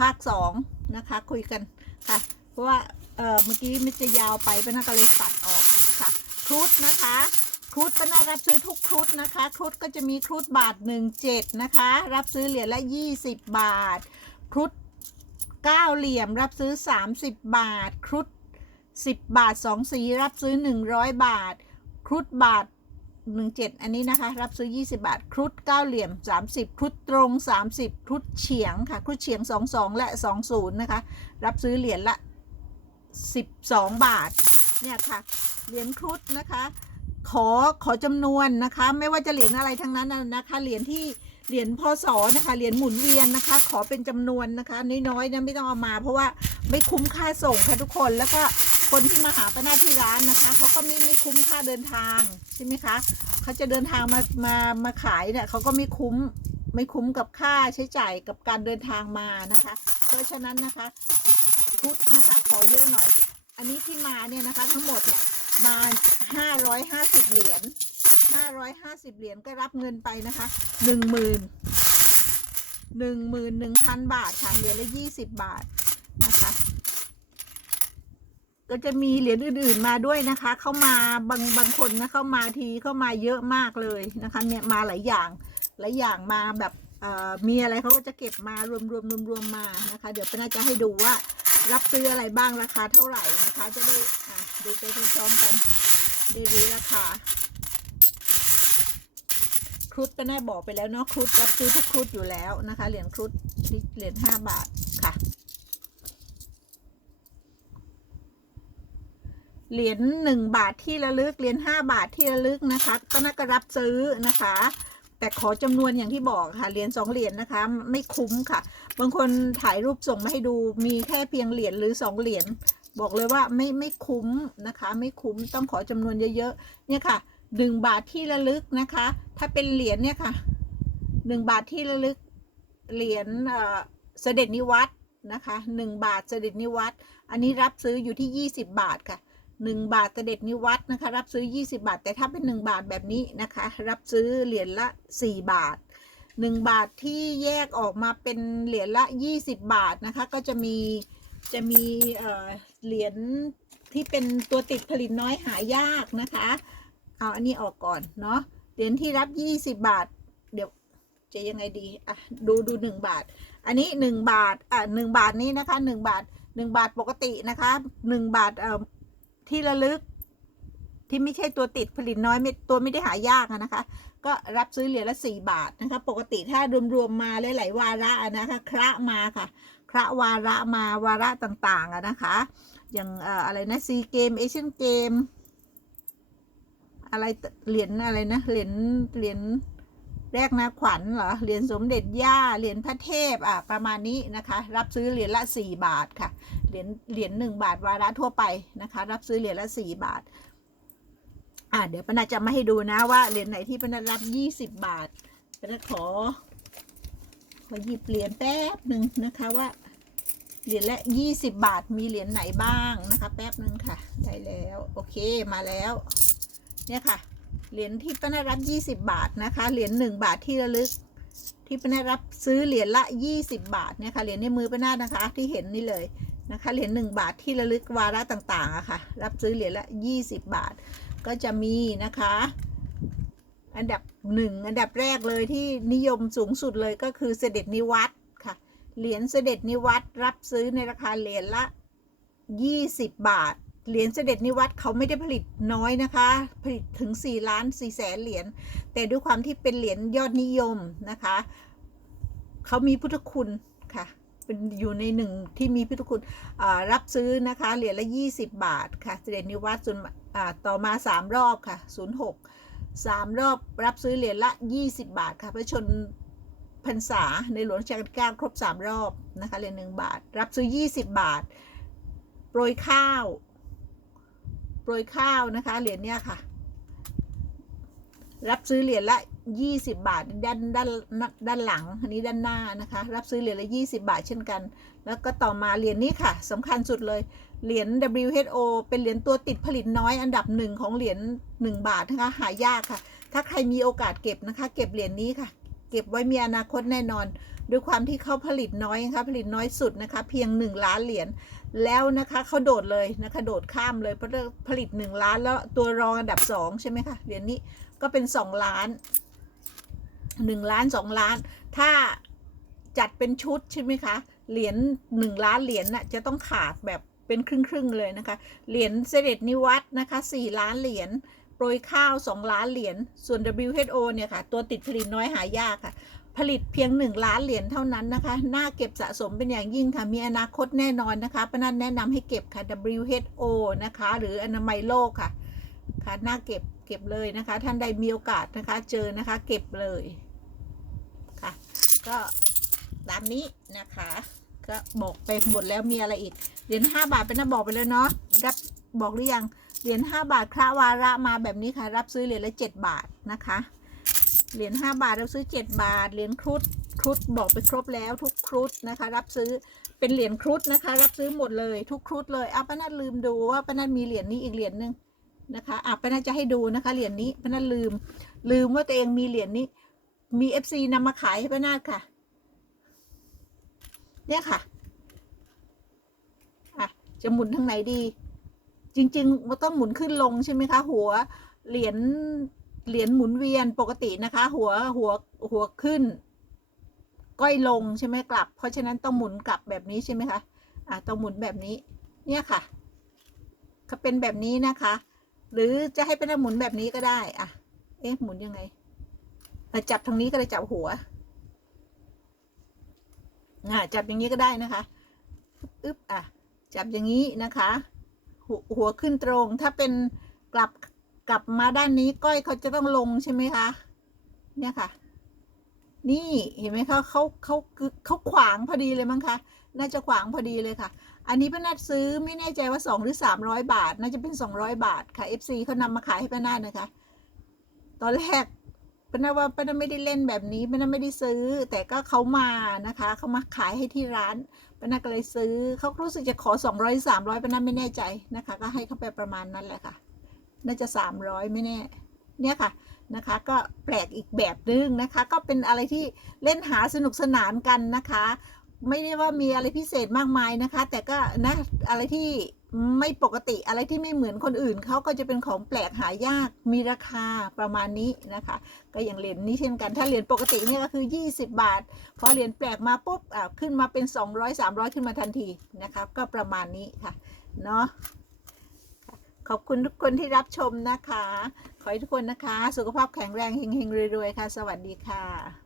ภาคสองนะคะ คุยกันค่ะ เพราะว่าเออเมื่อกี้มันจะยาวไปป้านาก็เลยตัดออกค่ะครุฑนะคะครุฑป้านารับซื้อทุกครุฑนะคะครุฑก็จะมีครุฑบาทหนึ่งเจ็ดนะคะ รับซื้อเหรียญละยี่สิบบาทครุฑเก้าเหลี่ยมรับซื้อสามสิบบาทครุฑสิบบาทสองสีรับซื้อหนึ่งร้อยบาทครุฑบาท หนึ่งเจ็ดอันนี้นะคะ รับซื้อ 20 บาท ครุฑเก้าเหลี่ยม 30 ครุฑตรง 30 ครุฑเฉียงค่ะ ครุฑเฉียง 22 และ 20 นะคะ รับซื้อเหรียญละ 12 บาท เนี่ยค่ะ เหรียญครุฑนะคะ ขอขอจำนวนนะคะ ไม่ว่าจะเหรียญอะไรทั้งนั้นนะคะ เหรียญที่เหรียญพศนะคะ เหรียญหมุนเวียนนะคะ ขอเป็นจำนวนนะคะ น้อยๆนะไม่ต้องเอามา เพราะว่าไม่คุ้มค่าส่งค่ะทุกคน แล้วก็ คนที่มาหาป้านาที่ร้านนะคะเขาก็ไม่ไม่คุ้มค่าเดินทางใช่ไหมคะเขาจะเดินทางมามามาขายเนี่ยเขาก็ไม่คุ้มไม่คุ้มกับค่าใช้จ่ายกับการเดินทางมานะคะ เพราะฉะนั้นนะคะชุดนะคะขอเยอะหน่อย อันนี้ที่มาเนี่ยนะคะ ทั้งหมดเนี่ยมา550 เหรียญ550 เหรียญก็รับเงินไปนะคะ1 0 0 0 0 1 1 0 0 0 บาทค่ะเหรียญละ 20 บาทนะคะ ก็จะมีเหรียญอื่นๆมาด้วยนะคะ เข้ามาบางบางคนนะเข้ามาทีเข้ามาเยอะมากเลยนะคะเนี่ยมาหลายอย่างหลายอย่างมาแบบมีอะไรเขาก็จะเก็บมารวมรวมรวมรวมๆมานะคะ เดี๋ยวป้าน่าจะให้ดูว่ารับซื้ออะไรบ้างราคาเท่าไหร่นะคะ จะได้ดูไปพร้อมๆกันได้รู้ราคาครุฑป้าน่าบอกไปแล้วเนาะครุฑรับซื้อทุกครุฑอยู่แล้วนะคะ เหรียญครุฑเหรียญห้าบาทค่ะ เหรียญหนึ่งบาทที่ระลึกเหรียญห้าบาทที่ระลึกนะคะก็น่าก็รับซื้อนะคะ แต่ขอจำนวนอย่างที่บอกค่ะเหรียญสองเหรียญนะคะ ไม่คุ้มค่ะ บางคนถ่ายรูปส่งมาให้ดูมีแค่เพียงเหรียญหรือสองเหรียญบอกเลยว่าไม่ไม่คุ้มนะคะ ไม่คุ้มต้องขอจำนวนเยอะๆเนี่ยค่ะหนึ่งบาทที่ระลึกนะคะ ถ้าเป็นเหรียญเนี่ยค่ะหนึ่งบาทที่ระลึกเหรียญเสด็จนิวัตนะคะหนึ่งบาทเสด็จนิวัตอันนี้รับซื้ออยู่ที่ยี่สิบบาทค่ะ หนึ่งบาทเสด็จนิวัตนะคะ รับซื้อ 20 บาท แต่ถ้าเป็น 1 บาทแบบนี้นะคะ รับซื้อเหรียญละ 4 บาท 1 บาทที่แยกออกมาเป็นเหรียญละ 20 บาทนะคะ ก็จะมีจะมีเอ่อเหรียญที่เป็นตัวติดผลิตน้อยหายากนะคะเอาอันนี้ออกก่อนเนาะเหรียญที่รับ 20 บาท เดี๋ยวจะยังไงดีอะดูดู 1 บาท อันนี้ 1 บาทอะ1บาทนี้นะคะ 1 บาท 1 บาทปกตินะคะ 1 บาทเอ่อ ที่ระลึกที่ไม่ใช่ตัวติดผลิตน้อยไม่ตัวไม่ได้หายากนะคะ ก็รับซื้อเหรียญละสี่บาทนะคะ ปกติถ้ารวมๆมาหลายๆวาระนะคะคระมาค่ะคระวาระมาวาระต่างๆนะคะ อย่างอะไรนะซีเกมเอเชียนเกมอะไรเหรียญอะไรนะเหรียญเหรียญแรกนะขวัญเหรอเหรียญสมเด็จย่าเหรียญพระเทพอะประมาณนี้นะคะ รับซื้อเหรียญละสี่บาทค่ะ เหรียญเหรียญหนึ่งบาทวาระทั่วไปนะคะ รับซื้อเหรียญละสี่บาท อ่าเดี๋ยวปนาจะมาให้ดูนะว่าเหรียญไหนที่ปนารับยี่สิบบาทปนาขอ ขอหยิบเหรียญแป๊บหนึ่งนะคะว่าเหรียญละยี่สิบบาทมีเหรียญไหนบ้างนะคะ แป๊บหนึ่งค่ะได้แล้วโอเคมาแล้วเนี่ยค่ะเหรียญที่ปนารับยี่สิบบาทนะคะเหรียญหนึ่งบาทที่ระลึกที่ป้านารับซื้อเหรียญละ 20 บาทเนี่ยค่ะเหรียญในมือป้านานะคะ ที่เห็นนี่เลย นะคะเหรียญ1บาทที่ระลึกวาระต่างๆอะค่ะ รับซื้อเหรียญละ 20 บาท ก็จะมีนะคะ อันดับหนึ่งอันดับแรกเลยที่นิยมสูงสุดเลยก็คือเสด็จนิวัตค่ะ เหรียญเสด็จนิวัตรรับซื้อในราคาเหรียญละ 20 บาท เหรียญเสด็จนิวัตรเขาไม่ได้ผลิตน้อยนะคะ ผลิตถึง 4 ล้าน4แสนเหรียญแต่ด้วยความที่เป็นเหรียญยอดนิยมนะคะเขามีพุทธคุณ เป็นอยู่ในหนึ่งที่มีพุทธคุณรับซื้อนะคะเหรียญละ 20 บาทค่ะเสด็จนิวัตรส่วนต่อมา 3 รอบค่ะ 06 3 รอบรับซื้อเหรียญละ 20 บาทค่ะพระชนพรรษาในหลวงรัชกาลที่9ครบ 3 รอบนะคะเหรียญ1บาท รับซื้อ 20 บาท โปรยข้าว โปรยข้าวนะคะเหรียญเนี้ยค่ะ รับซื้อเหรียญละ 20 บาทด้านด้านด้านหลังอันนี้ด้านหน้านะคะ รับซื้อเหรียญละ 20 บาทเช่นกัน แล้วก็ต่อมาเหรียญนี้ค่ะสำคัญสุดเลยเหรียญ WHO เป็นเหรียญตัวติดผลิตน้อยอันดับหนึ่งของเหรียญ1บาทนะคะหายากค่ะ ถ้าใครมีโอกาสเก็บนะคะ เก็บเหรียญนี้ค่ะ เก็บไว้มีอนาคตแน่นอน ด้วยความที่เขาผลิตน้อยนะคะผลิตน้อยสุดนะคะ เพียง 1 ล้านเหรียญแล้วนะคะเขาโดดเลยนะคะโดดข้ามเลยเพราะผลิต 1 ล้านแล้วตัวรองอันดับ 2 ใช่ไหมคะเหรียญนี้ก็เป็น 2 ล้าน 1ล้าน2ล้าน ถ้าจัดเป็นชุดใช่ไหมคะ เหรียญ1ล้านเหรียญน่ะจะต้องขาดแบบเป็นครึ่งๆเลยนะคะ เหรียญเสด็จนิวัตนะคะ4ล้านเหรียญโปรยข้าว 2 ล้านเหรียญ ส่วน WHO เนี่ยค่ะ ตัวติดผลิตน้อยหายากค่ะ ผลิตเพียง 1 ล้านเหรียญเท่านั้นนะคะ น่าเก็บสะสมเป็นอย่างยิ่งค่ะ มีอนาคตแน่นอนนะคะปนันแนะนำให้เก็บค่ะ WHO นะคะ หรืออนามัยโลกค่ะ ค่ะ น่าเก็บ เก็บเลยนะคะ ท่านใดมีโอกาสนะคะ เจอนะคะ เก็บเลย ก็ตามนี้นะคะ ก็บอกไปหมดแล้วมีอะไรอีกเหรียญ5บาทเป็นน่าบอกไปเลยเนาะรับบอกหรือยังเหรียญ5บาทคราวาระมาแบบนี้ค่ะ รับซื้อเหรียญละ 7 บาทนะคะเหรียญ5บาทรับซื้อ 7 บาทเหรียญครุฑครุฑบอกไปครบแล้วทุกครุฑนะคะ รับซื้อเป็นเหรียญครุฑนะคะ รับซื้อหมดเลยทุกครุฑเลยอะป้านัดลืมดูว่าป้านัดมีเหรียญนี้อีกเหรียญหนึ่งนะคะอะป้านัดจะให้ดูนะคะเหรียญนี้ป้านัดลืม ลืมว่าตัวเองมีเหรียญนี้ มีเอฟซีนำมาขายให้ป้านัดค่ะ เนี่ยค่ะ อะ จะหมุนทางไหนดี จริงๆมันต้องหมุนขึ้นลงใช่ไหมคะ หัวเหรียญเหรียญหมุนเวียนปกตินะคะ หัวหัวหัวขึ้น ก้อยลงใช่ไหมกลับ เพราะฉะนั้นต้องหมุนกลับแบบนี้ใช่ไหมคะอะต้องหมุนแบบนี้ เนี่ยค่ะก็เป็นแบบนี้นะคะ หรือจะให้เป็นหมุนแบบนี้ก็ได้ อะ เอ๊ะหมุนยังไง จับทางนี้ก็เลยจับหัวอะจับอย่างนี้ก็ได้นะคะอึ๊บอะจับอย่างนี้นะคะหัวหัวขึ้นตรง ถ้าเป็นกลับกลับมาด้านนี้ก้อยเขาจะต้องลงใช่ไหมคะ เนี่ยค่ะ นี่เห็นไหมคะเขาเขาเขาขวางพอดีเลยมั้งคะ น่าจะขวางพอดีเลยค่ะ อันนี้ป้านาดซื้อไม่แน่ใจว่าสองหรือสามร้อยบาท น่าจะเป็นสองร้อยบาทค่ะ FC เขานำมาขายให้ป้านาดนะคะ ตอนแรก ป้านาว่าป้านาไม่ได้เล่นแบบนี้ป้านาไม่ได้ซื้อ แต่ก็เขามานะคะเขามาขายให้ที่ร้านป้านาก็เลยซื้อเขารู้สึกจะขอสองร้อยสามร้อยป้านาไม่แน่ใจนะคะ ก็ให้เขาไปประมาณนั้นแหละค่ะ น่าจะสามร้อยไม่แน่ เนี่ยค่ะนะคะ ก็แปลกอีกแบบนึงนะคะ ก็เป็นอะไรที่เล่นหาสนุกสนานกันนะคะ ไม่ได้ว่ามีอะไรพิเศษมากมายนะคะ แต่ก็นะอะไรที่ไม่ปกติอะไรที่ไม่เหมือนคนอื่นเขาก็จะเป็นของแปลกหายากมีราคาประมาณนี้นะคะ ก็อย่างเหรียญนี้เช่นกันถ้าเหรียญปกติเนี่ยก็คือ 20 บาท พอเหรียญแปลกมาปุ๊บอ่าขึ้นมาเป็น 200 300 ขึ้นมาทันทีนะคะก็ประมาณนี้ค่ะเนาะขอบคุณทุกคนที่รับชมนะคะ ขอให้ทุกคนนะคะ สุขภาพแข็งแรงเฮงๆรวยๆค่ะ สวัสดีค่ะ